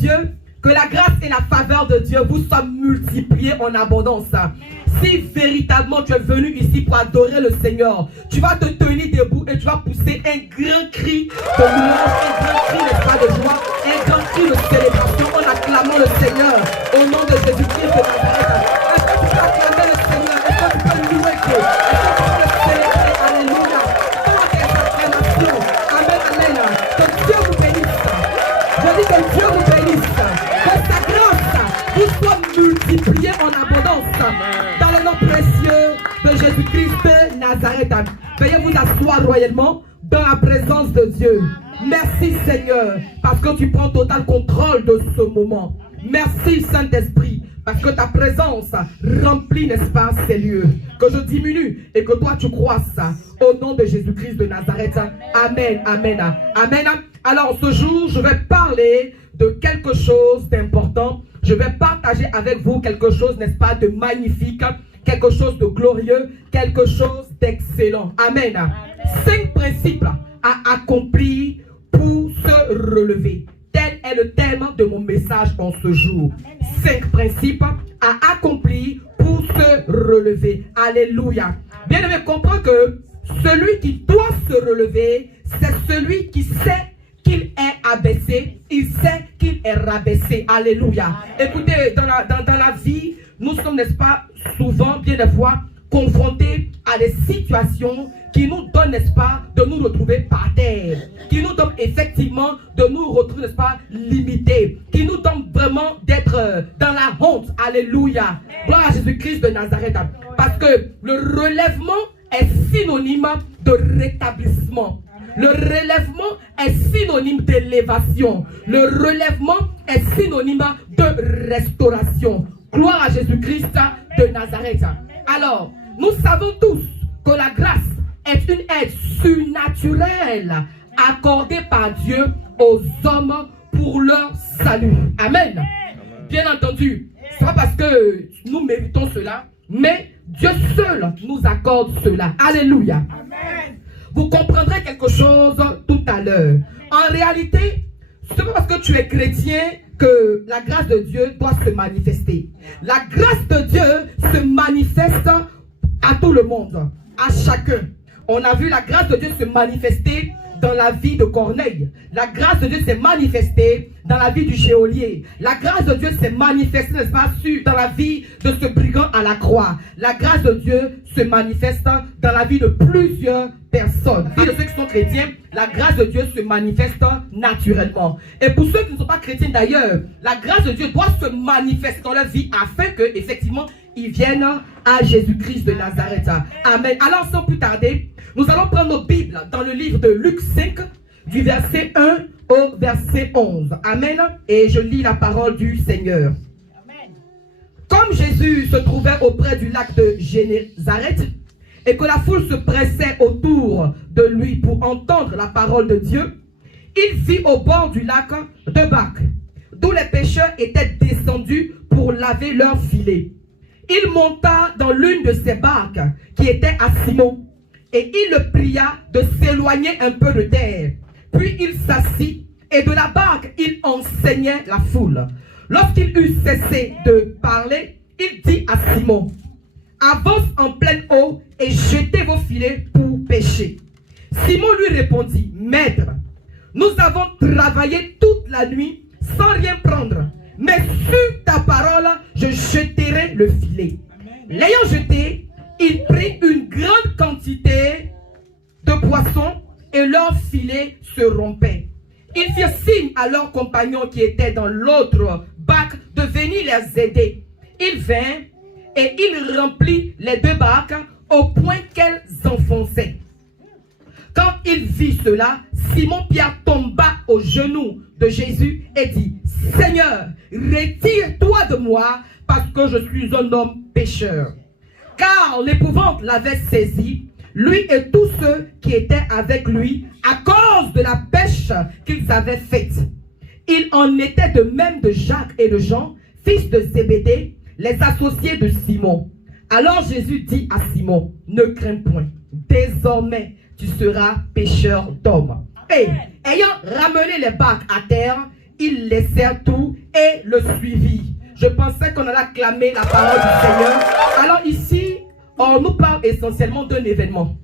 Dieu, que la grâce et la faveur de Dieu vous soient multipliées en abondance. Si véritablement tu es venu ici pour adorer le Seigneur, tu vas te tenir debout et tu vas pousser un grand cri de louange, un grand cri n'est-ce pas, de joie, un grand cri de célébration en acclamant le Seigneur au nom de Jésus-Christ de Nazareth. Est-ce que tu peux acclamer le Seigneur? Est-ce que tu peux louer Dieu? Est-ce que tu peux le célébrer? Alléluia. Dans tes acclamations. Amen, amen. Que Dieu vous bénisse. Je dis que Dieu vous bénisse. Que sa grâce vous soit multipliée en abondance. Dans le nom précieux de Jésus-Christ de Nazareth. Veuillez vous asseoir royalement dans la présence de Dieu. Merci Seigneur, parce que tu prends total contrôle de ce moment. Merci Saint-Esprit, parce que ta présence remplit, n'est-ce pas, ces lieux. Que je diminue et que toi tu croisses. Au nom de Jésus-Christ de Nazareth. Amen, amen, amen. Alors ce jour, je vais parler de quelque chose d'important. Je vais partager avec vous quelque chose, n'est-ce pas, de magnifique, quelque chose de glorieux, quelque chose d'excellent. Amen. 5 principes à accomplir pour se relever. Tel est le thème de mon message en ce jour. 5 principes à accomplir pour se relever. Alléluia. Bien aimé, comprends que celui qui doit se relever, c'est celui qui sait qu'il est abaissé, il sait qu'il est rabaissé. Alléluia. Écoutez, dans la vie, nous sommes, n'est-ce pas, souvent, bien des fois, confrontés à des situations qui nous donnent, n'est-ce pas, de nous retrouver par terre, qui nous donnent effectivement de nous retrouver, n'est-ce pas, limités, qui nous donnent vraiment d'être dans la honte. Alléluia. Gloire à Jésus-Christ de Nazareth. Parce que le relèvement est synonyme de rétablissement. Le relèvement est synonyme d'élévation. Le relèvement est synonyme de restauration. Gloire à Jésus-Christ de Nazareth. Alors, nous savons tous que la grâce est une aide surnaturelle accordée par Dieu aux hommes pour leur salut. Amen. Bien entendu, ce n'est pas parce que nous méritons cela, mais Dieu seul nous accorde cela. Alléluia. Amen. Vous comprendrez quelque chose tout à l'heure. En réalité, ce n'est pas parce que tu es chrétien que la grâce de Dieu doit se manifester. La grâce de Dieu se manifeste à tout le monde, à chacun. On a vu la grâce de Dieu se manifester dans la vie de Corneille. La grâce de Dieu s'est manifestée dans la vie du geôlier. La grâce de Dieu s'est manifestée, n'est-ce pas, dans la vie de ce brigand à la croix. La grâce de Dieu se manifeste dans la vie de plusieurs personnes. La vie de ceux qui sont chrétiens, la grâce de Dieu se manifeste naturellement. Et pour ceux qui ne sont pas chrétiens d'ailleurs, la grâce de Dieu doit se manifester dans leur vie afin que, effectivement, ils viennent à Jésus-Christ de Nazareth. Amen. Alors, sans plus tarder, nous allons prendre nos Bibles dans le livre de Luc 5, du verset 1 au verset 11. Amen. Et je lis la parole du Seigneur. Amen. Comme Jésus se trouvait auprès du lac de Génézareth et que la foule se pressait autour de lui pour entendre la parole de Dieu, il vit au bord du lac 2 barques, d'où les pêcheurs étaient descendus pour laver leurs filets. Il monta dans l'une de ces barques qui était à Simon et il le pria de s'éloigner un peu de terre. Puis il s'assit et de la barque il enseignait la foule. Lorsqu'il eut cessé de parler, il dit à Simon: avance en pleine eau et jetez vos filets pour pêcher. Simon lui répondit: Maître, nous avons travaillé toute la nuit sans rien prendre, mais sur ta parole, je jeterai le filet. L'ayant jeté, il prit une grande quantité de poissons et leur filet se rompait. Ils firent signe à leurs compagnons qui étaient dans l'autre barque de venir les aider. Ils vinrent et il remplit les 2 barques au point qu'elles enfonçaient. Quand il vit cela, Simon-Pierre tomba aux genoux de Jésus et dit: Seigneur, retire-toi de moi parce que je suis un homme pécheur. Car l'épouvante l'avait saisi, lui et tous ceux qui étaient avec lui, à cause de la pêche qu'ils avaient faite. Il en était de même de Jacques et de Jean, fils de Zébédée, les associés de Simon. Alors Jésus dit à Simon: ne crains point, désormais tu seras pêcheur d'hommes. Et ayant ramené les barques à terre, ils laissèrent tout et le suivirent. Je pensais qu'on allait acclamer la parole du Seigneur. Alors ici, on nous parle essentiellement d'un événement.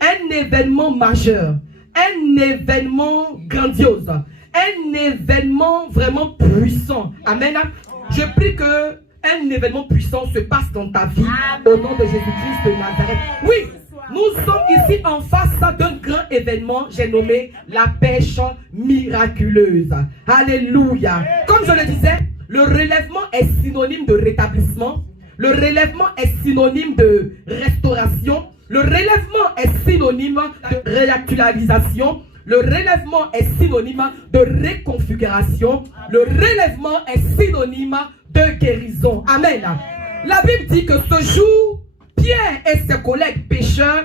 Un événement majeur. Un événement grandiose. Un événement vraiment puissant. Amen. Je prie que un événement puissant se passe dans ta vie. Au nom de Jésus-Christ de Nazareth. Oui, nous sommes ici en face d'un grand événement. J'ai nommé la pêche miraculeuse. Alléluia. Comme je le disais, le relèvement est synonyme de rétablissement. Le relèvement est synonyme de restauration. Le relèvement est synonyme de réactualisation. Le relèvement est synonyme de réconfiguration. Le relèvement est synonyme de guérison. Amen. La Bible dit que ce jour, Pierre et ses collègues pêcheurs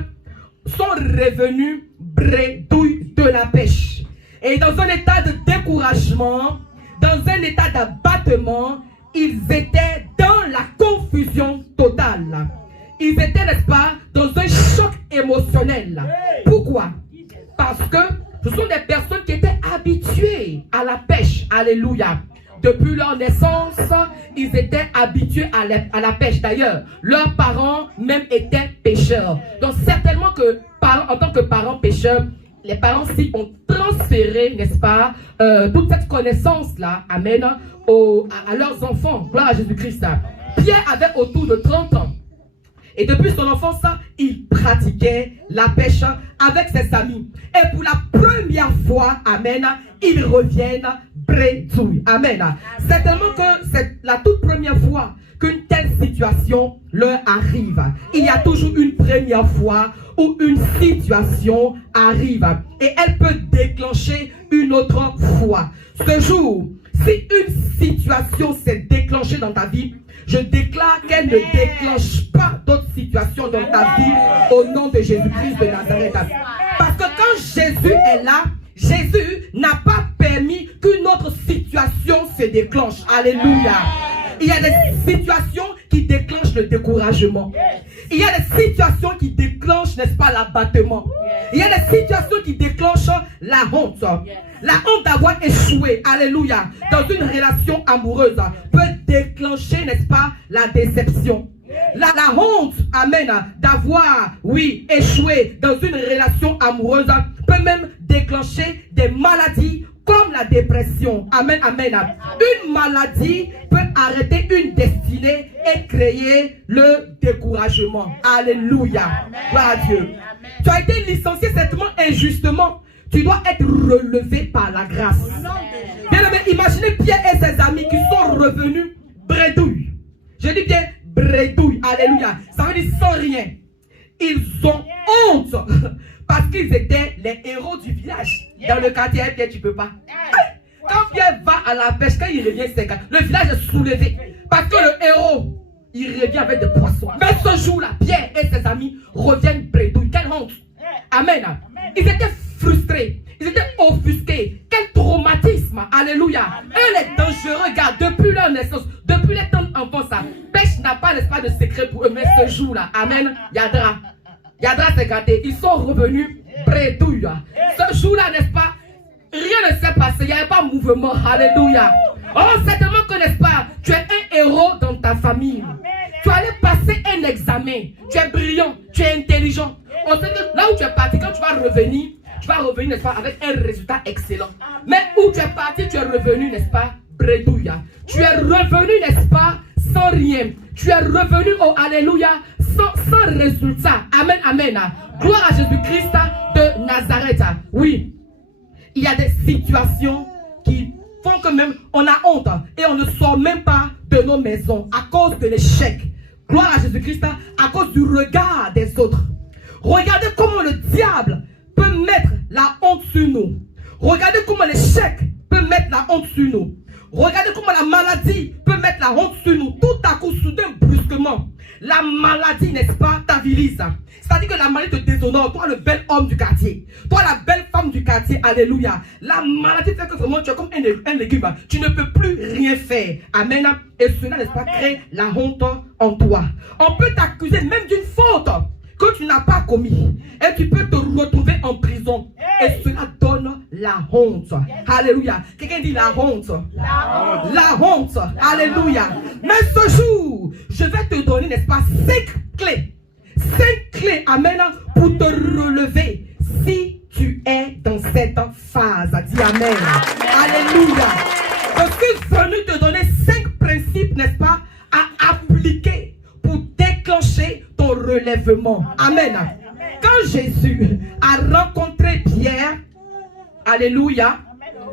sont revenus bredouilles de la pêche. Et dans un état de découragement, dans un état d'abattement, ils étaient dans la confusion totale. Ils étaient, n'est-ce pas, dans un choc émotionnel. Pourquoi? Parce que ce sont des personnes qui étaient habituées à la pêche. Alléluia. Depuis leur naissance, ils étaient habitués à la pêche. D'ailleurs, leurs parents même étaient pêcheurs. Donc certainement que, en tant que parents pêcheurs, les parents-ci ont transféré, n'est-ce pas, toute cette connaissance-là, amen, à leurs enfants. Gloire à Jésus-Christ. Pierre avait autour de 30 ans. Et depuis son enfance, il pratiquait la pêche avec ses amis. Et pour la première fois, amen, ils reviennent bredouilles. Amen. Certainement que c'est la toute première fois qu'une telle situation leur arrive. Il y a toujours une première fois où une situation arrive. Et elle peut déclencher une autre fois. Ce jour, si une situation s'est déclenchée dans ta vie, je déclare qu'elle ne déclenche pas d'autres situations dans ta vie au nom de Jésus-Christ de Nazareth. Parce que quand Jésus est là, Jésus n'a pas permis qu'une autre situation se déclenche. Alléluia. Il y a des situations qui déclenchent le découragement. Il y a des situations qui déclenchent, n'est-ce pas, l'abattement. Il y a des situations qui déclenchent la honte. La honte d'avoir échoué, alléluia, dans une relation amoureuse peut déclencher, n'est-ce pas, la déception. La honte, amen, d'avoir, oui, échoué dans une relation amoureuse peut même déclencher des maladies comme la dépression. Amen, amen. Une maladie peut arrêter une destinée et créer le découragement. Alléluia. Gloire à Dieu. Tu as été licencié certainement injustement. Tu dois être relevé par la grâce. Bien aimé, imaginez Pierre et ses amis qui sont revenus bredouilles. Je dis bien bredouilles. Alléluia. Ça veut dire sans rien. Ils ont honte parce qu'ils étaient les héros du village. Dans le quartier, Pierre, tu ne peux pas. Quand Pierre va à la pêche, quand il revient, le village est soulevé. Parce que le héros, il revient avec des poissons. Mais ce jour-là, Pierre et ses amis reviennent bredouilles. Quelle honte. Amen. Ils étaient frustrés. Ils étaient offusqués. Quel traumatisme. Alléluia. Eux, les dangereux, regarde, depuis leur naissance, depuis les temps d'enfance, pêche n'a pas, n'est-ce pas, de secret pour eux. Mais ce jour-là, amen, Yadra. Yadra s'est gâté. Ils sont revenus bredouilles. Ce jour-là, n'est-ce pas, rien ne s'est passé. Il n'y avait pas de mouvement. Alléluia. Oh, certainement que, n'est-ce pas, tu es un héros dans ta famille. Tu allais passer un examen. Tu es brillant. Tu es intelligent. On sait que là où tu es parti, quand tu vas revenir, n'est-ce pas, avec un résultat excellent. Mais où tu es parti, tu es revenu, n'est-ce pas, bredouille. Tu es revenu, n'est-ce pas, sans rien. Tu es revenu, oh alléluia, sans résultat. Amen, amen. Gloire à Jésus-Christ de Nazareth. Oui, il y a des situations qui font que même on a honte et on ne sort même pas de nos maisons à cause de l'échec. Gloire à Jésus-Christ, à cause du regard des autres. Regardez comment le diable peut mettre la honte sur nous. Regardez comment l'échec peut mettre la honte sur nous. Regardez comment la maladie peut mettre la honte sur nous. Tout à coup, soudain, brusquement, la maladie, n'est-ce pas, t'avilise. C'est-à-dire que la maladie te déshonore. Toi, le bel homme du quartier. Toi, la belle femme du quartier. Alléluia. La maladie fait que vraiment, tu es comme un légume. Tu ne peux plus rien faire. Amen. Et cela, n'est-ce pas, crée la honte en toi. On peut t'accuser même d'une faute que tu n'as pas commis. Et tu peux te retrouver en prison. Et cela donne la honte. Alléluia. Quelqu'un dit la honte. La honte. Alléluia. Mais ce jour, je vais te donner, n'est-ce pas, 5 clés. 5 clés, amen, pour te relever si tu es dans cette phase. Dis amen. Alléluia. Je suis venu te donner 5 principes, n'est-ce pas, à appliquer pour déclencher ton relèvement. Amen. Quand Jésus a rencontré Pierre, alléluia,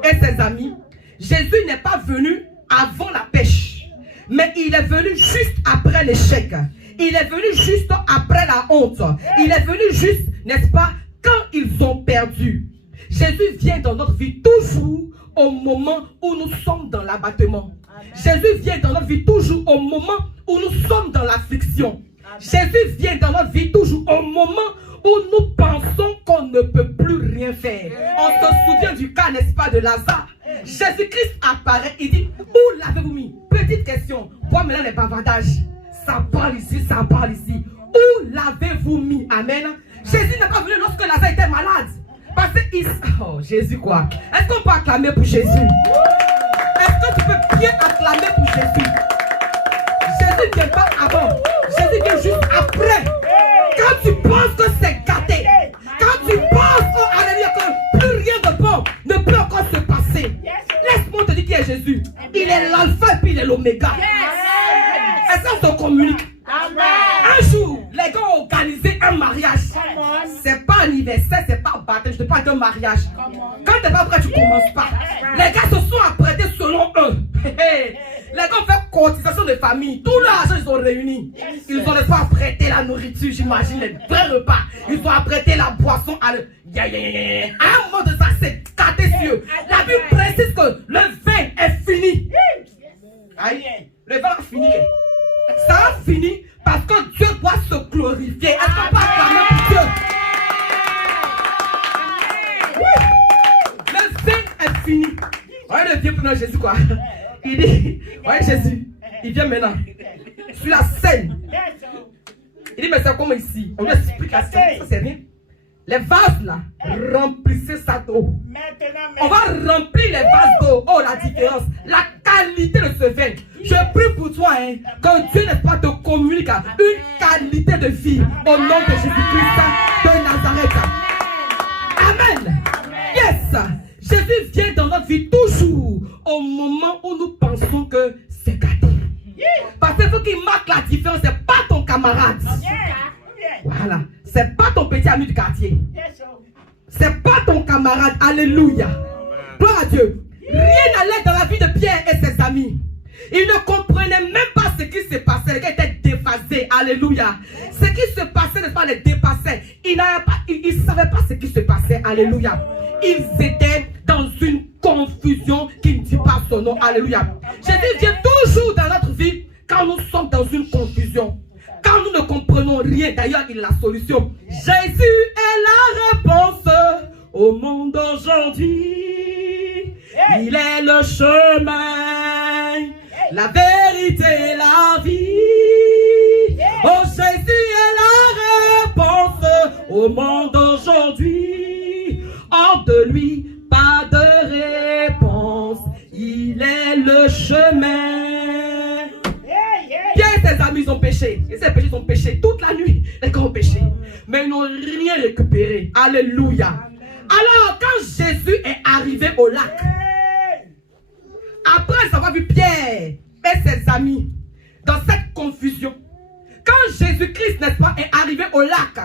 et ses amis, Jésus n'est pas venu avant la pêche, mais il est venu juste après l'échec. Il est venu juste après la honte. Il est venu juste, n'est-ce pas, quand ils ont perdu. Jésus vient dans notre vie toujours au moment où nous sommes dans l'abattement. Jésus vient dans notre vie toujours au moment où nous sommes dans l'affliction. Jésus vient dans notre vie toujours au moment où nous pensons qu'on ne peut plus rien faire. On se souvient du cas, n'est-ce pas, de Lazare. Jésus-Christ apparaît, il dit, où l'avez-vous mis? Petite question, moi maintenant les bavardages, ça parle ici, ça parle ici. Où l'avez-vous mis? Amen. Jésus n'est pas venu lorsque Lazare était malade. Parce que oh, Jésus quoi? Est-ce qu'on peut acclamer pour Jésus? Est-ce que tu peux bien acclamer pour Jésus? Jésus ne vient pas avant. Jésus vient juste après. Quand tu penses que c'est gâté, quand tu penses oh, alléluia, que plus rien de bon ne peut encore se passer, laisse-moi te dire qui est Jésus. Il est l'alpha et puis il est l'oméga. Est-ce qu'on se communique? Un jour, les gars ont organisé un mariage. C'est pas anniversaire, c'est pas baptême, je te parle d'un mariage. Quand t'es pas prêt, tu commences pas. Les gars se sont apprêtés selon eux. Les gars ont fait cotisation de famille. Tout l'argent, ils ont réuni. Ils ont pas apprêté la nourriture, j'imagine, les vrais repas. Ils ont apprêté la boisson à le... À un moment de ça, c'est gâté sur eux. La Bible précise que le vin est fini. Aïe, le vin a fini. Ça a fini parce que Dieu doit se glorifier. Est-ce qu'on peut acclamer pour Dieu? Oui. Le vin est fini. Voyez le vieux pour Jésus quoi. Il dit, voyez Jésus, il vient maintenant sur la scène. Il dit, mais c'est comme ici. On lui explique la scène, ça c'est rien. Les vases là, remplissez ça d'eau. On va remplir les vases d'eau. Oh, la différence, la qualité de ce vin. Je prie pour toi, hein, que Dieu n'est pas te communique une qualité de vie au nom de Jésus-Christ de Nazareth. Amen. Yes. Jésus vient dans notre vie toujours au moment où nous pensons que c'est gâté. Parce que ce qui marque la différence, ce n'est pas ton camarade. Voilà. C'est pas ton petit ami du quartier. C'est pas ton camarade. Alléluia. Gloire à Dieu. Rien n'allait dans la vie de Pierre et ses amis. Ils ne comprenaient même pas ce qui se passait. Les gars étaient déphasés. Alléluia. Ce qui se passait, n'est-ce pas, les dépassait. Ils ne savaient pas ce qui se passait. Alléluia. Ils étaient dans une confusion qui ne dit pas son nom. Alléluia. Jésus vient toujours dans notre vie quand nous sommes dans une confusion. Quand nous ne comprenons rien, d'ailleurs, il a la solution. Jésus est la réponse au monde d'aujourd'hui. Il est le chemin, la vérité et la vie. Oh, Jésus est la réponse au monde d'aujourd'hui. Hors de lui, pas de réponse. Il est le chemin. Pierre et ses amis ont péché. Et ces péchés ont péché toute la nuit. Les gars ont péché. Mais ils n'ont rien récupéré. Alléluia. Alors, quand Jésus est arrivé au lac, après avoir vu Pierre et ses amis dans cette confusion, quand Jésus-Christ, n'est-ce pas, est arrivé au lac,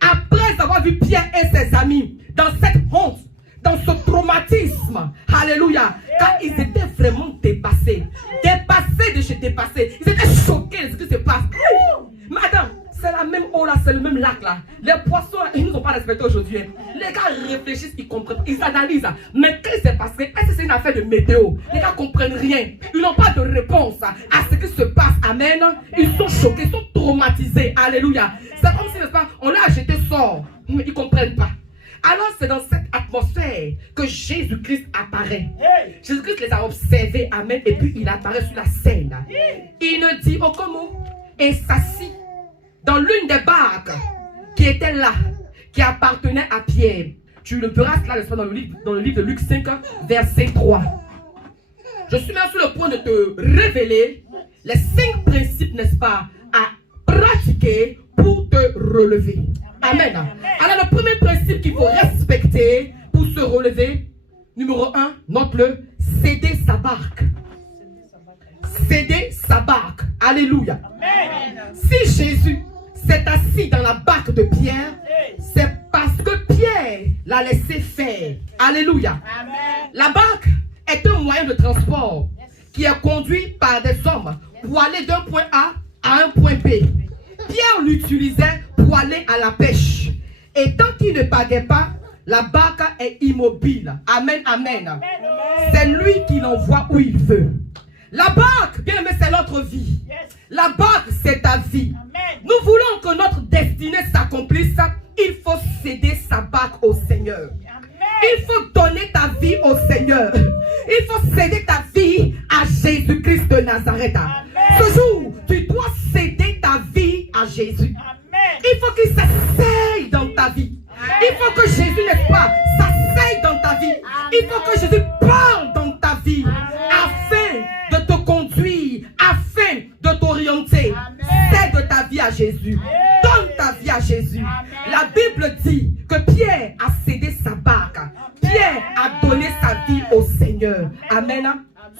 après avoir vu Pierre et ses amis dans cette honte, dans ce traumatisme, alléluia, quand ils étaient vraiment dépassés de chez dépassés, ils étaient choqués de ce qui se passe. Madame, c'est la même eau là, c'est le même lac là. Les poissons, ils ne nous ont pas respectés aujourd'hui. Les gars réfléchissent, ils comprennent, ils analysent. Mais qu'est-ce qui s'est passé? Est-ce que c'est une affaire de météo? Les gars comprennent rien. Ils n'ont pas de réponse à ce qui se passe. Amen. Ils sont choqués, ils sont traumatisés. Alléluia. C'est comme si, n'est-ce pas, on leur a jeté sort. Mais ils ne comprennent pas. Alors c'est dans cette atmosphère que Jésus-Christ apparaît. Jésus-Christ les a observés, amen, et puis il apparaît sur la scène. Il ne dit aucun mot et s'assit dans l'une des barques qui était là, qui appartenait à Pierre. Tu le verras cela, n'est-ce pas, dans le livre de Luc 5, verset 3. Je suis même sur le point de te révéler les 5 principes, n'est-ce pas, à pratiquer pour te relever. Amen. Alors, le premier principe qu'il faut respecter pour se relever, numéro 1, note-le, céder sa barque. Céder sa barque. Alléluia. Amen. Si Jésus s'est assis dans la barque de Pierre, c'est parce que Pierre l'a laissé faire. Alléluia. Amen. La barque est un moyen de transport qui est conduit par des hommes pour aller d'un point A à un point B. Pierre l'utilisait pour aller à la pêche. Et tant qu'il ne pagait pas, la barque est immobile. Amen, amen. C'est lui qui l'envoie où il veut. La barque, bien aimé, c'est notre vie. La barque, c'est ta vie. Nous voulons que notre destinée s'accomplisse. Il faut céder sa barque au Seigneur. Il faut donner ta vie au Seigneur. Il faut céder ta vie à Jésus-Christ de Nazareth. Ce jour, tu dois céder ta vie à Jésus. Il faut qu'il s'asseye dans ta vie. Il faut que Jésus, n'est-ce pas, s'asseye dans ta vie. Il faut que Jésus parle dans ta vie afin de te conduire, afin de t'orienter. Cède ta vie à Jésus. Donne ta vie à Jésus. La Bible dit que Pierre a cédé sa barque. Pierre a donné sa vie au Seigneur. Amen.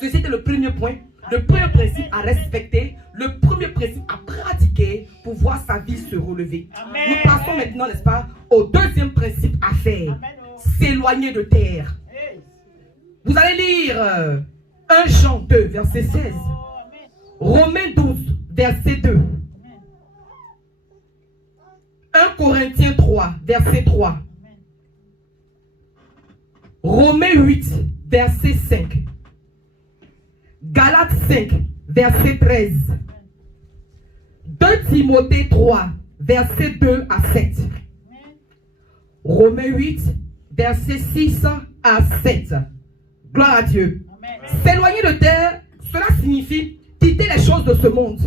Ceci était le premier point. Le premier principe à respecter, le premier principe à pratiquer pour voir sa vie se relever. Amen. Nous passons maintenant, n'est-ce pas, au deuxième principe à faire. S'éloigner de terre. Vous allez lire 1 Jean 2, verset 16. Romains 12, verset 2. 1 Corinthiens 3, verset 3. Romains 8, verset 5. Galates 5, verset 13. 2 Timothée 3, verset 2 à 7. Romains 8, verset 6 à 7. Gloire à Dieu. S'éloigner de terre, cela signifie quitter les choses de ce monde.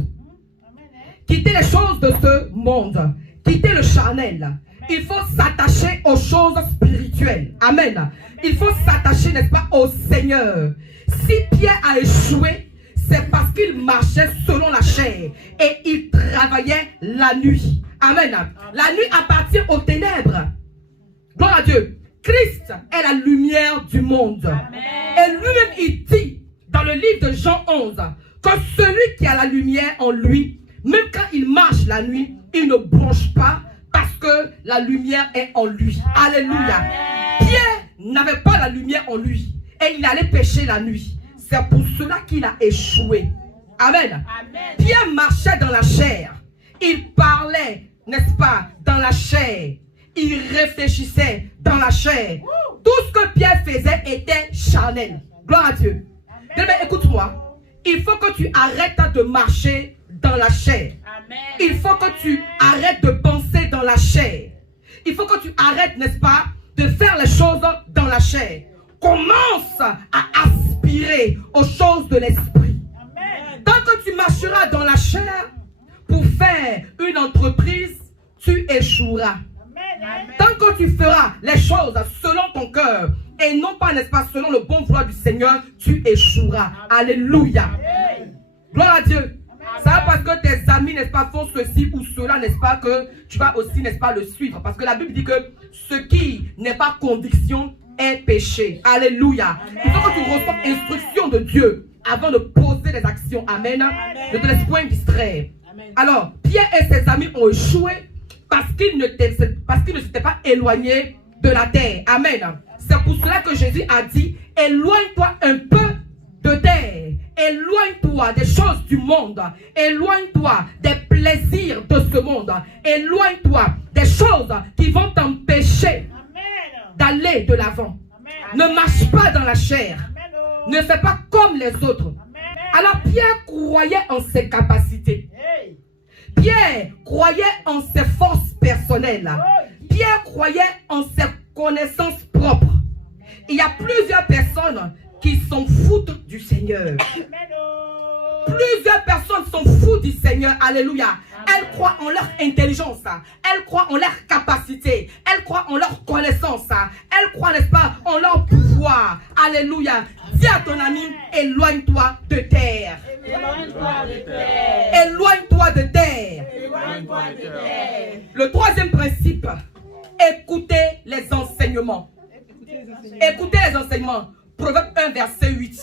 Quitter les choses de ce monde. Quitter le charnel. Il faut s'attacher aux choses spirituelles. Amen. Il faut s'attacher, n'est-ce pas, au Seigneur. Si Pierre a échoué, c'est parce qu'il marchait selon la chair et il travaillait la nuit. Amen. La nuit appartient aux ténèbres. Gloire à Dieu. Christ est la lumière du monde. Amen. Et lui-même, il dit dans le livre de Jean 11 que celui qui a la lumière en lui, même quand il marche la nuit, il ne bronche pas parce que la lumière est en lui. Alléluia. Amen. Pierre n'avait pas la lumière en lui et il allait pêcher la nuit. C'est pour cela qu'il a échoué. Amen. Amen. Pierre marchait dans la chair. Il parlait, n'est-ce pas, dans la chair. Il réfléchissait dans la chair. Tout ce que Pierre faisait était charnel. Gloire à Dieu. Mais écoute-moi. Il faut que tu arrêtes de marcher dans la chair. Amen. Il faut que tu arrêtes de penser dans la chair. Il faut que tu arrêtes, n'est-ce pas, de faire les choses dans la chair. Commence à aspirer aux choses de l'esprit. Tant que tu marcheras dans la chair pour faire une entreprise, tu échoueras. Amen. Tant que tu feras les choses selon ton cœur et non pas, n'est-ce pas, selon le bon vouloir du Seigneur, tu échoueras. Amen. Alléluia. Amen. Gloire à Dieu. Ça parce que tes amis, n'est-ce pas, font ceci ou cela, n'est-ce pas, que tu vas aussi, n'est-ce pas, le suivre. Parce que la Bible dit que ce qui n'est pas conviction est péché. Alléluia. Amen. Il faut que tu reçoives instruction de Dieu avant de poser des actions. Amen. Amen. Ne te laisse point distraire. Amen. Alors, Pierre et ses amis ont échoué parce qu'ils ne s'étaient pas éloignés de la terre. Amen. C'est pour cela que Jésus a dit, éloigne-toi un peu de terre. Éloigne-toi des choses du monde. Éloigne-toi des plaisirs de ce monde. Éloigne-toi des choses qui vont t'empêcher d'aller de l'avant. Ne marche pas dans la chair. Ne fais pas comme les autres. Alors Pierre croyait en ses capacités. Pierre croyait en ses forces personnelles. Pierre croyait en ses connaissances propres. Il y a plusieurs personnes qui s'en foutent du Seigneur. Plusieurs personnes s'en foutent du Seigneur. Alléluia. Elles croient en leur intelligence. Elles croient en leur capacité. Elles croient en leur connaissance. Elles croient, n'est-ce pas, en leur pouvoir. Alléluia. Dis à ton ami, éloigne-toi de terre. Éloigne-toi de terre. Éloigne-toi de terre. Éloigne-toi de terre. Le troisième principe, écoutez les enseignements. Écoutez les enseignements. Proverbe 1, verset 8.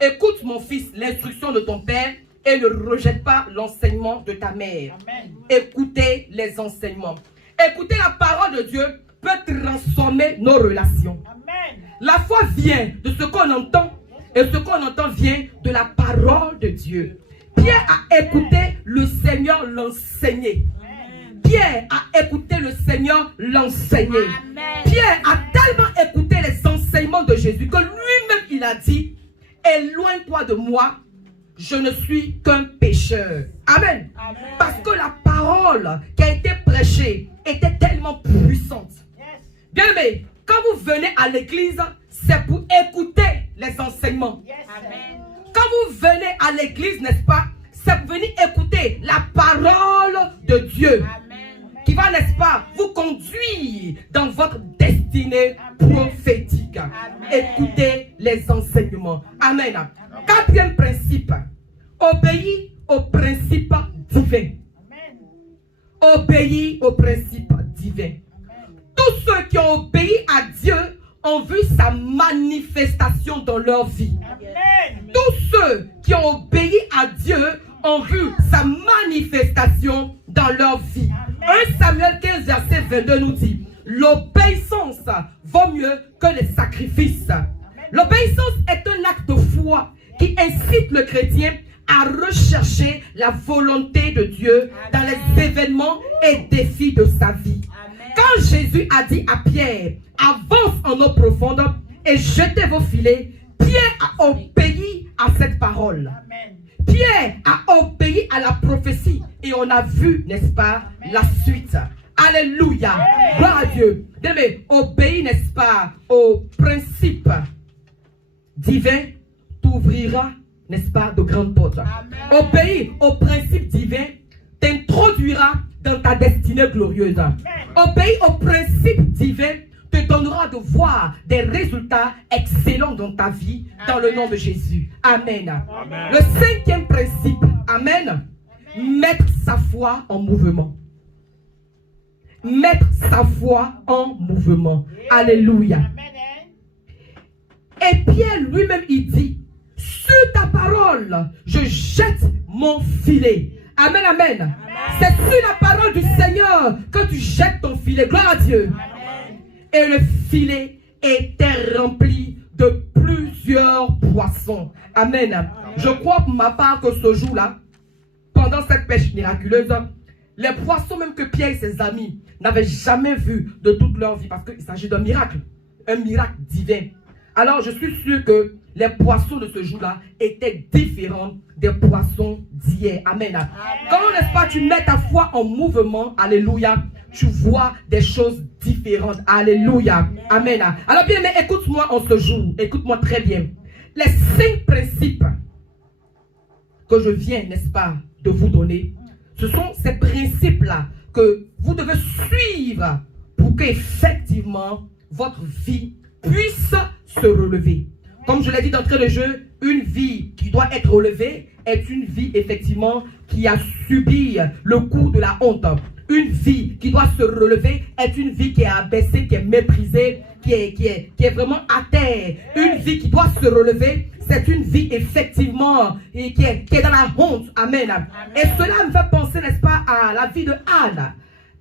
Écoute, mon fils, l'instruction de ton père et ne rejette pas l'enseignement de ta mère. Amen. Écoutez les enseignements. Écouter la parole de Dieu peut transformer nos relations. Amen. La foi vient de ce qu'on entend et ce qu'on entend vient de la parole de Dieu. Pierre a écouté le Seigneur l'enseigner. Pierre a écouté le Seigneur l'enseigner. Pierre a tellement écouté les enseignements de Jésus que lui-même il a dit, éloigne-toi de moi, je ne suis qu'un pécheur. Amen. Amen. Parce que la parole qui a été prêchée était tellement puissante. Yes. Bien aimé, quand vous venez à l'église, c'est pour écouter les enseignements. Yes. Amen. Quand vous venez à l'église, n'est-ce pas, c'est pour venir écouter la parole de Dieu. Amen. Qui va, n'est-ce pas, vous conduire dans votre destinée prophétique. Écoutez les enseignements. Amen. Quatrième principe, obéis aux principes divins. Obéis aux principes divins. Tous ceux qui ont obéi à Dieu ont vu sa manifestation dans leur vie. Amen. Tous ceux qui ont obéi à Dieu ont vu sa manifestation dans leur vie. 1 Samuel 15, verset 22 nous dit, l'obéissance vaut mieux que les sacrifices. L'obéissance est un acte de foi qui incite le chrétien à rechercher la volonté de Dieu dans les événements et défis de sa vie. Quand Jésus a dit à Pierre, avance en eau profonde et jetez vos filets, Pierre a obéi à cette parole. Amen. Pierre a obéi à la prophétie et on a vu, n'est-ce pas, la suite. Alléluia. Gloire à Dieu. Mais obéis, n'est-ce pas, aux principes divins, t'ouvrira, n'est-ce pas, de grandes portes. Obéis aux principes divins, t'introduira dans ta destinée glorieuse. Obéis aux principes divins, te donnera de voir des résultats excellents dans ta vie, dans le nom de Jésus. Amen. Amen. Le cinquième principe, amen, mettre sa foi en mouvement. Mettre sa foi en mouvement. Alléluia. Amen. Et Pierre lui-même, il dit, sur ta parole, je jette mon filet. Amen, amen. C'est sur la parole du Seigneur que tu jettes ton filet. Gloire à Dieu. Amen. Et le filet était rempli de plusieurs poissons. Amen. Je crois pour ma part que ce jour-là, pendant cette pêche miraculeuse, les poissons même que Pierre et ses amis n'avaient jamais vu de toute leur vie, parce qu'il s'agit d'un miracle divin. Alors je suis sûr que les poissons de ce jour-là étaient différents des poissons d'hier. Amen. Quand, n'est-ce pas, tu mets ta foi en mouvement, alléluia, tu vois des choses différentes. Alléluia. Amen. Alors bien, mais écoute-moi en ce jour. Écoute-moi très bien. Les 5 principes que je viens, n'est-ce pas, de vous donner, ce sont ces principes-là que vous devez suivre pour qu'effectivement votre vie puisse se relever. Comme je l'ai dit d'entrée de jeu, une vie qui doit être relevée est une vie effectivement qui a subi le coup de la honte. Une vie qui doit se relever est une vie qui est abaissée, qui est méprisée, qui est vraiment à terre. Une vie qui doit se relever, c'est une vie effectivement qui est dans la honte. Amen. Et cela me fait penser, n'est-ce pas, à la vie de Anne.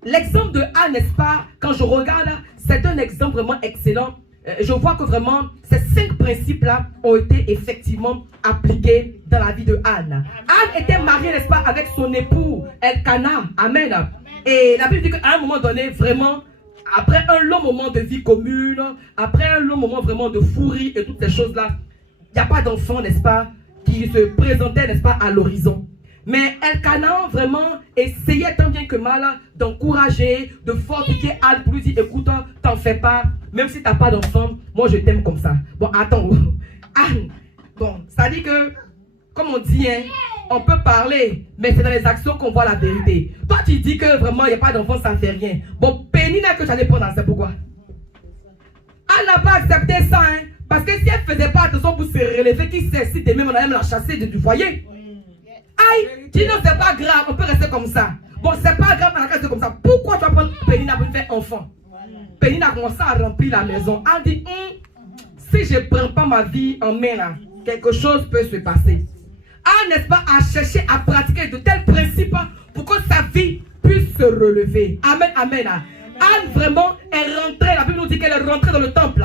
L'exemple de Anne, n'est-ce pas, quand je regarde, c'est un exemple vraiment excellent. Je vois que vraiment ces 5 principes-là ont été effectivement appliqués dans la vie de Anne. Anne était mariée, n'est-ce pas, avec son époux Elkanah. Amen. Et la Bible dit qu'à un moment donné, vraiment, après un long moment de vie commune, après un long moment vraiment de fourie et toutes ces choses-là, il n'y a pas d'enfant, n'est-ce pas, qui se présentait, n'est-ce pas, à l'horizon. Mais Elkanah vraiment essayait tant bien que mal d'encourager, de fortifier Anne pour lui dire, écoute, t'en fais pas, même si t'as pas d'enfant, moi je t'aime comme ça. Bon, attends, Anne, bon, ça dit que comme on dit, hein, on peut parler, mais c'est dans les actions qu'on voit la vérité. Toi, tu dis que vraiment, il n'y a pas d'enfant, ça ne fait rien. Bon, Pénina que j'allais prendre, c'est pourquoi? Elle n'a pas accepté ça, hein, parce que si elle ne faisait pas attention pour se relever, qui sait si demain on allait la chasser du foyer? Aïe, dis non, c'est pas grave, on peut rester comme ça. Bon, c'est pas grave, on va rester comme ça. Pourquoi tu vas prendre Pénina pour faire enfant? Pénina a commencé à remplir la maison. Elle dit, si je ne prends pas ma vie en main, là, quelque chose peut se passer. Ah, n'est-ce pas, à chercher à pratiquer de tels principes pour que sa vie puisse se relever. Amen, amen. Anne vraiment est rentrée, la Bible nous dit qu'elle est rentrée dans le temple.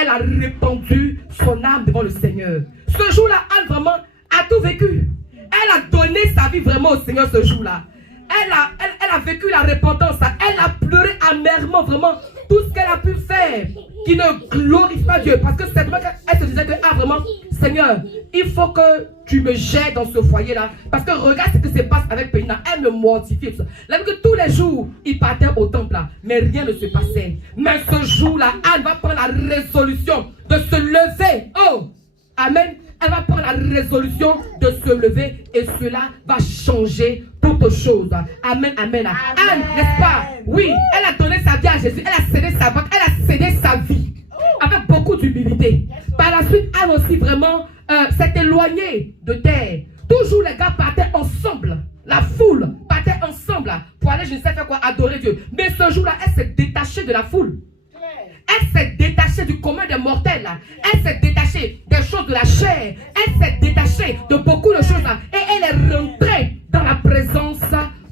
Elle a répandu son âme devant le Seigneur. Ce jour-là, Anne vraiment a tout vécu. Elle a donné sa vie vraiment au Seigneur ce jour-là. Elle a vécu la repentance. Elle a pleuré amèrement vraiment tout ce qu'elle a pu faire qui ne glorifie pas Dieu. Parce que c'est vrai qu'elle se disait que, ah vraiment, Seigneur, il faut que tu me jettes dans ce foyer-là. Parce que regarde ce qui se passe avec Pénina. Elle me mortifie. Là, que tous les jours, il partait au temple là. Mais rien ne se passait. Mais ce jour-là, Anne va prendre la résolution de se lever. Oh, amen. Elle va prendre la résolution de se lever et cela va changer toute chose. Amen, amen. Anne, n'est-ce pas? Oui, elle a donné sa vie à Jésus. Elle a cédé sa vente. Elle a cédé sa vie avec beaucoup d'humilité. Par la suite, Anne aussi vraiment s'est éloignée de terre. Toujours les gars partaient ensemble. La foule partait ensemble pour aller, je ne sais pas quoi, adorer Dieu. Mais ce jour-là, elle s'est détachée de la foule. Elle s'est détachée du commun des mortels. Elle s'est détachée des choses de la chair. Elle s'est détachée de beaucoup de choses. Et elle est rentrée dans la présence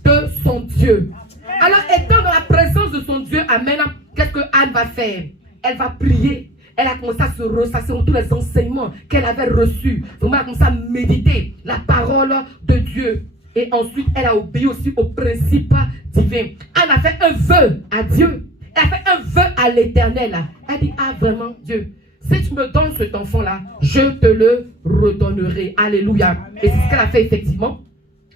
de son Dieu. Alors, étant dans la présence de son Dieu, amen, qu'est-ce que Anne va faire? Elle va prier. Elle a commencé à se ressasser sur tous les enseignements qu'elle avait reçus. Vraiment, elle a commencé à méditer la parole de Dieu. Et ensuite, elle a obéi aussi aux principes divins. Anne a fait un vœu à Dieu. Elle a fait un vœu à l'Éternel. Elle dit, ah vraiment Dieu, si tu me donnes cet enfant-là, je te le redonnerai. Alléluia. Amen. Et c'est ce qu'elle a fait effectivement.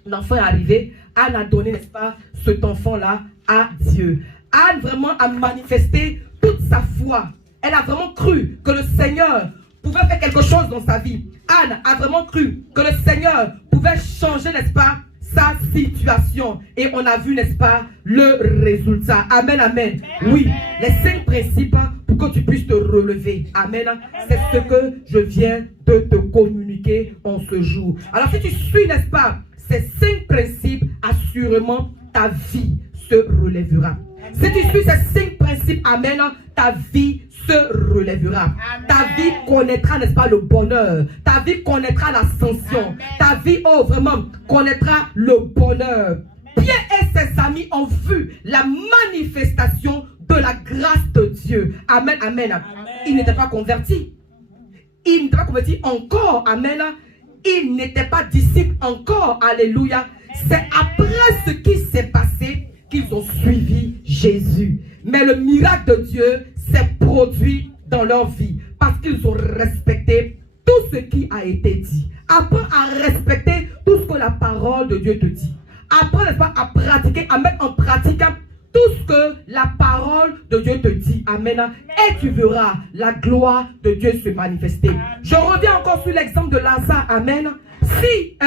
L'enfant est arrivé. Anne a donné, n'est-ce pas, cet enfant-là à Dieu. Anne vraiment a manifesté toute sa foi. Elle a vraiment cru que le Seigneur pouvait faire quelque chose dans sa vie. Anne a vraiment cru que le Seigneur pouvait changer, n'est-ce pas, sa situation. Et on a vu, n'est-ce pas, le résultat. Amen, amen. Oui, les 5 principes pour que tu puisses te relever. Amen. C'est ce que je viens de te communiquer en ce jour. Alors si tu suis, n'est-ce pas, ces 5 principes, assurément ta vie se relèvera. Si tu suis ces 5 principes, amen, ta vie se relèvera. Amen. Ta vie connaîtra, n'est-ce pas, le bonheur. Ta vie connaîtra l'ascension. Ta vie, oh vraiment, connaîtra le bonheur. Pierre et ses amis ont vu la manifestation de la grâce de Dieu. Amen, amen. Amen. Ils n'étaient pas convertis. Ils n'étaient pas convertis encore. Amen. Ils n'étaient pas disciples encore. Alléluia. C'est après ce qui s'est passé qu'ils ont suivi Jésus. Mais le miracle de Dieu s'est produit dans leur vie parce qu'ils ont respecté tout ce qui a été dit. Apprends à respecter tout ce que la parole de Dieu te dit. Apprends, n'est-ce pas, à pratiquer, à mettre en pratique tout ce que la parole de Dieu te dit. Amen. Et tu verras la gloire de Dieu se manifester. Je reviens encore sur l'exemple de Lazare. Amen. Si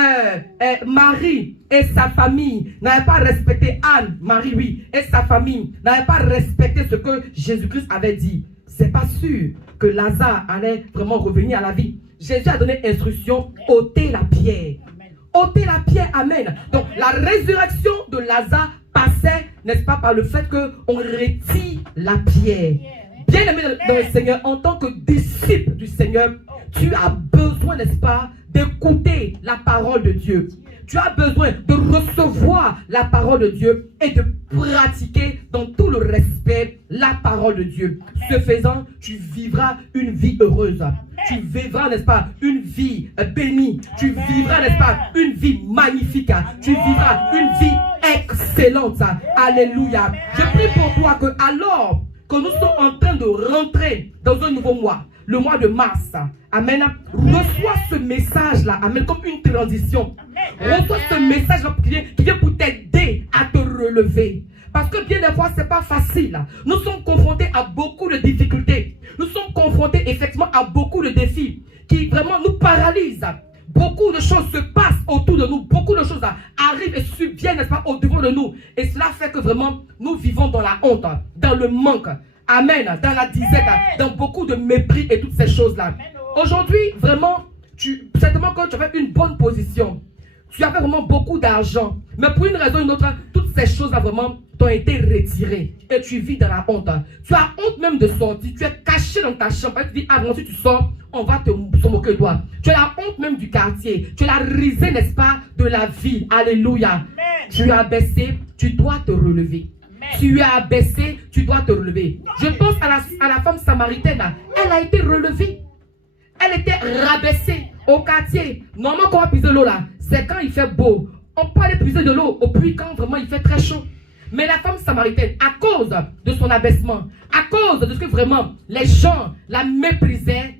Marie et sa famille n'avaient pas respecté Anne, Marie oui, et sa famille n'avaient pas respecté ce que Jésus-Christ avait dit, c'est pas sûr que Lazare allait vraiment revenir à la vie. Jésus a donné instruction, ôtez la pierre. Ôtez la pierre, amen. Donc la résurrection de Lazare passait, n'est-ce pas, par le fait qu'on retire la pierre. Bien aimé dans le Seigneur, en tant que disciple du Seigneur, tu as besoin, n'est-ce pas, d'écouter la parole de Dieu. Tu as besoin de recevoir la parole de Dieu et de pratiquer dans tout le respect la parole de Dieu. Ce faisant, tu vivras une vie heureuse. Tu vivras, n'est-ce pas, une vie bénie. Tu vivras, n'est-ce pas, une vie magnifique. Tu vivras une vie excellente. Alléluia. Je prie pour toi que alors que nous sommes en train de rentrer dans un nouveau mois, le mois de mars, amen, reçois ce message-là, amen, comme une transition. Reçois ce message-là qui vient pour t'aider à te relever. Parce que bien des fois, ce n'est pas facile. Nous sommes confrontés à beaucoup de difficultés. Nous sommes confrontés effectivement à beaucoup de défis qui vraiment nous paralysent. beaucoup de choses se passent autour de nous, beaucoup de choses arrivent et subviennent, n'est-ce pas, au-devant de nous. Et cela fait que vraiment, nous vivons dans la honte, dans le manque. Amen. Dans la disette, dans beaucoup de mépris et toutes ces choses-là. Aujourd'hui, vraiment, certainement quand tu avais une bonne position, tu avais vraiment beaucoup d'argent, mais pour une raison ou une autre, toutes ces choses-là vraiment t'ont été retirées et tu vis dans la honte. Tu as honte même de sortir, tu es caché dans ta chambre, tu dis, avant si tu sors, on va se moquer de toi. Tu as la honte même du quartier, tu as la risée, n'est-ce pas, de la vie. Alléluia. Amen. Tu as baissé, tu dois te relever. Amen. Tu as baissé, tu dois te relever. Je pense à la femme samaritaine, elle a été relevée. Elle était rabaissée au quartier. Normalement, quand on va puiser l'eau là, c'est quand il fait beau. On peut aller puiser de l'eau au puits quand vraiment il fait très chaud. Mais la femme samaritaine, à cause de son abaissement, à cause de ce que vraiment les gens la méprisaient,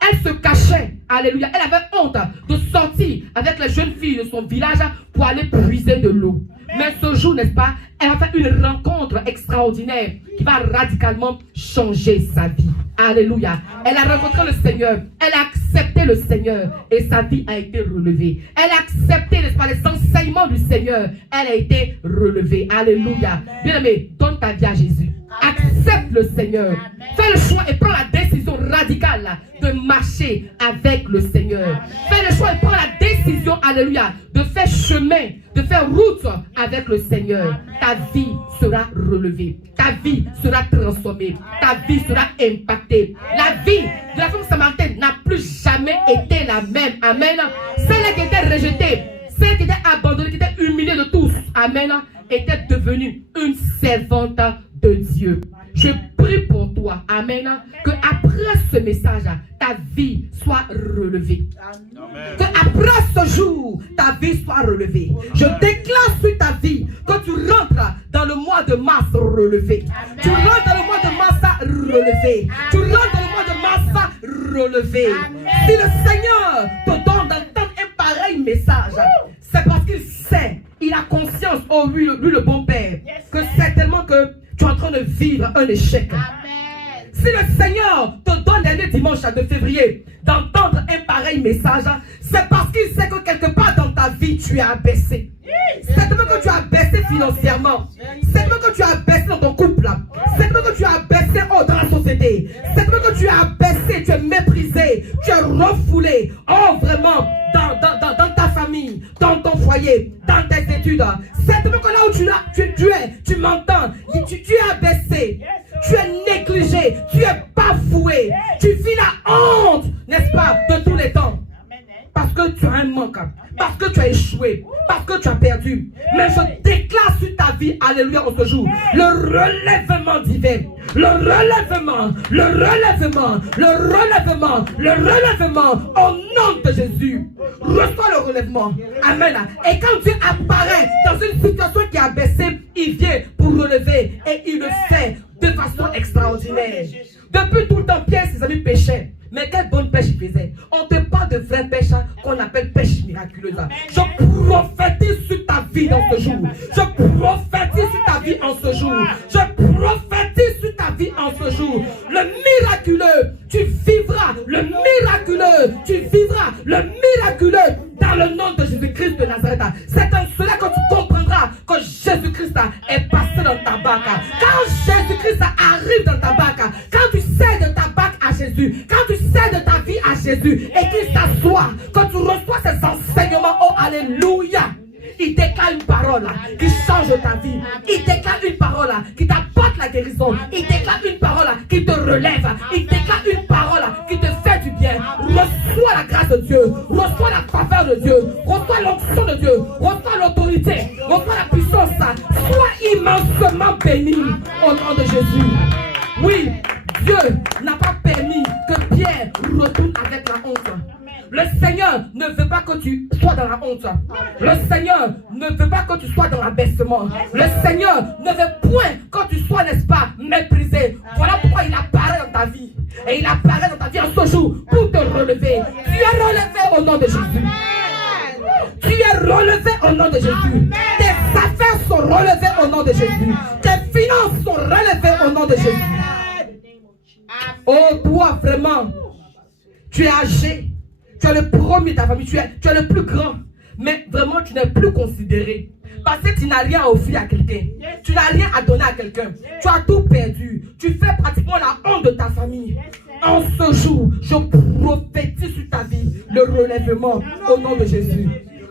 elle se cachait. Alléluia. Elle avait honte de sortir avec les jeunes filles de son village pour aller puiser de l'eau. Mais ce jour, n'est-ce pas, elle a fait une rencontre extraordinaire qui va radicalement changer sa vie. Alléluia. Elle a rencontré le Seigneur. Elle a accepté le Seigneur. Et sa vie a été relevée. Elle a accepté, n'est-ce pas, les enseignements du Seigneur. Elle a été relevée. Alléluia. Bien-aimé, donne ta vie à Jésus. Accepte le Seigneur. Fais le choix et prends la décision radicale de marcher avec le Seigneur. Fais le choix et prends la décision, alléluia, de faire chemin, de faire route avec le Seigneur. Ta vie sera relevée. Ta vie sera transformée. Ta vie sera impactée. La vie de la femme samaritaine n'a plus jamais été la même. Amen. Celle qui était rejetée, celle qui était abandonnée, qui était humiliée de tous, amen, était devenue une servante de Dieu. Je prie pour toi, amen, que après ce message, ta vie soit relevée. Amen. Que après ce jour, ta vie soit relevée. Je déclare sur ta vie que tu rentres dans le mois de mars relevé. Amen. Tu rentres dans le mois de mars relevé. Amen. Tu rentres dans le mois de mars relevé. Amen. Si le Seigneur te donne d'entendre un pareil message, c'est parce qu'il sait, il a conscience, oh lui le bon Père, que certainement que tu es en train de vivre un échec. Amen. Si le Seigneur te donne dernier dimanche de février d'entendre un pareil message, c'est parce qu'il sait que quelque part dans ta vie, tu as baissé. C'est que tu as baissé financièrement. C'est que tu as baissé dans ton couple. C'est que tu as baissé dans la société. C'est que tu as baissé, tu es méprisé, tu es refoulé. Oh, vraiment, dans ta famille, dans ton foyer, dans tes études. C'est que là où tu m'entends, tu es baissé, tu es négligé, tu es bafoué, tu vis la honte, n'est-ce pas, de tous les temps. Parce que tu as un manque, parce que tu as échoué, parce que tu as perdu. Mais je déclare sur ta vie, alléluia, en ce jour, le relèvement divin, le relèvement, le relèvement, le relèvement, le relèvement, au nom de Jésus. Reçois le relèvement. Amen. Et quand Dieu apparaît dans une situation qui a baissé, il vient pour relever et il le fait de façon extraordinaire. Depuis tout le temps, Pierre et ses amis péchaient. Mais quelle bonne pêche il faisait. On te parle de vraie pêche qu'on appelle pêche miraculeuse. Je prophétise sur ta vie dans ce jour. Je prophétise sur ta vie en ce jour. Je prophétise sur ta vie en ce jour. Le miraculeux, tu vivras. Le miraculeux, tu vivras. Le miraculeux dans le nom de Jésus-Christ de Nazareth. C'est en cela que tu comprendras que Jésus-Christ est passé dans ta barque. Quand Jésus-Christ arrive dans ta barque, quand tu sais de ta barque à Jésus, quand tu sais de ta vie à Jésus et qu'il s'assoit, quand tu reçois ses enseignements, oh alléluia, il déclare une parole qui change ta vie. Il déclare une parole qui t'apporte la guérison. Il déclare une parole qui te relève. Il déclare une parole qui te fait du bien. Reçois la grâce de Dieu. Reçois la faveur de Dieu. Reçois l'onction de Dieu. Reçois l'autorité. Reçois la puissance. Sois immensément béni au nom de Jésus. Oui, Dieu n'a pas permis que Pierre retourne avec la honte. Le Seigneur ne veut pas que tu sois dans la honte. Le Seigneur ne veut pas que tu sois dans l'abaissement. Le Seigneur ne veut point que tu sois, n'est-ce pas, méprisé. Voilà pourquoi il apparaît dans ta vie. Et il apparaît dans ta vie en ce jour pour te relever. Tu es relevé au nom de Jésus. Tu es relevé au nom de Jésus. Tes affaires sont relevées au nom de Jésus. Tes finances sont relevées au nom de Jésus. Oh, toi vraiment, tu es âgé. Tu es le premier de ta famille. Tu es le plus grand. Mais vraiment, tu n'es plus considéré. Parce que tu n'as rien à offrir à quelqu'un. Tu n'as rien à donner à quelqu'un. Tu as tout perdu. Tu fais pratiquement la honte de ta famille. En ce jour, je prophétise sur ta vie le relèvement au nom de Jésus.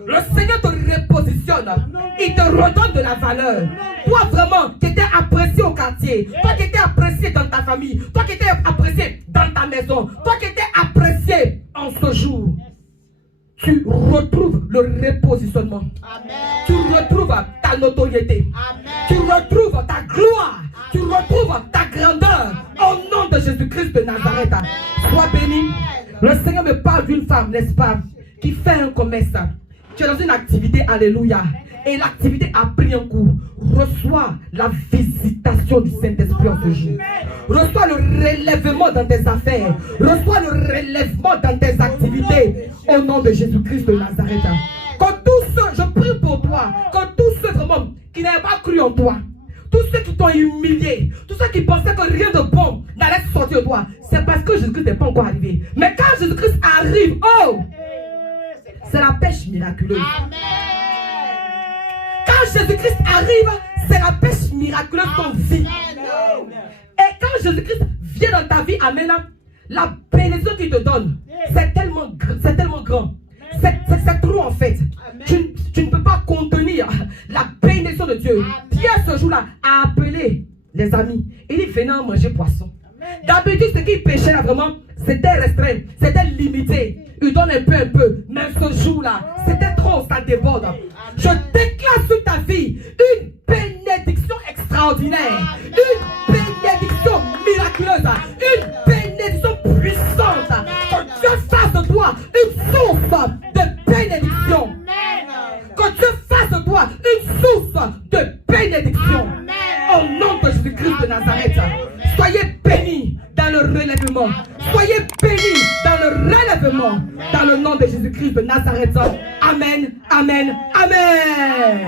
Le Seigneur te repositionne. Il te redonne de la valeur. Toi vraiment, qui étais apprécié au quartier. Toi qui étais apprécié dans ta famille. Toi qui étais apprécié dans ta maison. Toi qui étais apprécié en ce jour. Tu retrouves le repositionnement. Amen. Tu retrouves ta notoriété. Amen. Tu retrouves ta gloire. Tu retrouves ta grandeur. Au nom de Jésus-Christ de Nazareth. Sois béni. Le Seigneur me parle d'une femme, n'est-ce pas, qui fait un commerce. Tu es dans une activité, alléluia. Et l'activité a pris un coup. Reçois la visitation du Saint-Esprit en ce jour. Reçois le relèvement dans tes affaires. Reçois le relèvement dans tes activités. Au nom de Jésus-Christ de Nazareth. Quand tous ceux, je prie pour toi, quand tous ceux vraiment qui n'avaient pas cru en toi, tous ceux qui t'ont humilié, tous ceux qui pensaient que rien de bon n'allait sortir de toi, c'est parce que Jésus-Christ n'est pas encore arrivé. Mais quand Jésus-Christ arrive, oh, c'est la pêche miraculeuse. Amen. Quand Jésus-Christ arrive, c'est la pêche miraculeuse qu'on vit. Et quand Jésus-Christ vient dans ta vie, amen, la bénédiction qu'il te donne, c'est tellement grand. C'est trop en fait. Tu ne peux pas contenir la bénédiction de Dieu. Pierre ce jour-là a appelé les amis. Il dit venez manger poisson. D'habitude, ce qu'il pêchait là vraiment, c'était restreint, c'était limité. Il donne un peu. Mais ce jour-là, c'était trop, ça déborde. Je déclare sur ta vie une bénédiction extraordinaire, une bénédiction miraculeuse, une bénédiction puissante. Que Dieu fasse de toi une source de bénédiction. Que Dieu fasse de toi une source de bénédiction. Au nom de Jésus-Christ de Nazareth. Soyez bénis dans le relèvement. Soyez bénis dans le relèvement. Dans le nom de Jésus-Christ de Nazareth. Amen, amen, amen.